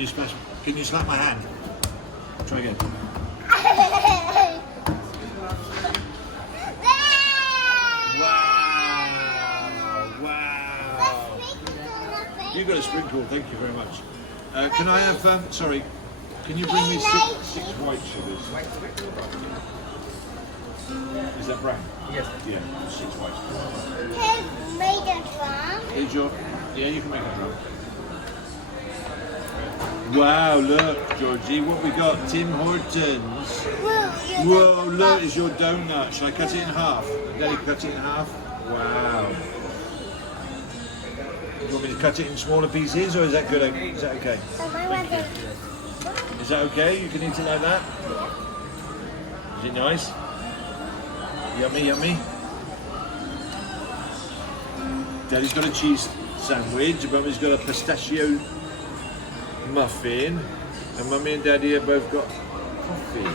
you smash? Can you slap my hand? Try again. Wow! You got a sprinkle. Thank you very much. Can I have? Sorry. Can you bring me six white sugars? Is that brown? Yes. Yeah, 6 white. Can make a drum? Is your? Yeah, you can make a drum. Wow! Look, Georgie, what we got? Tim Hortons. Whoa! Look, it's your donut. Shall I cut it in half? Daddy, cut it in half. Wow. You want me to cut it in smaller pieces, or is that good? Is that okay? Is that okay? You can eat it like that? Is it nice? Yummy, yummy. Daddy's got a cheese sandwich, Mummy's got a pistachio muffin, and Mummy and Daddy have both got coffee.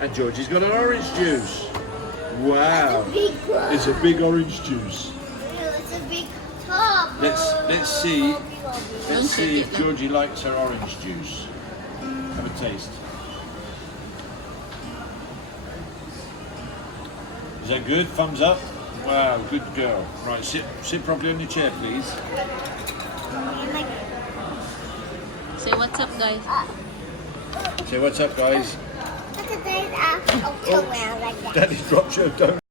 And Georgie's got an orange juice. Wow. It's a big orange juice. It's a big top. Let's see. Let's see if Georgie likes her orange juice. Have a taste. Is that good? Thumbs up? Wow, good girl. Right, sit properly on your chair, please. Say what's up, guys. Say what's up, guys. Look at this. I'll go around like that. Daddy dropped your donut.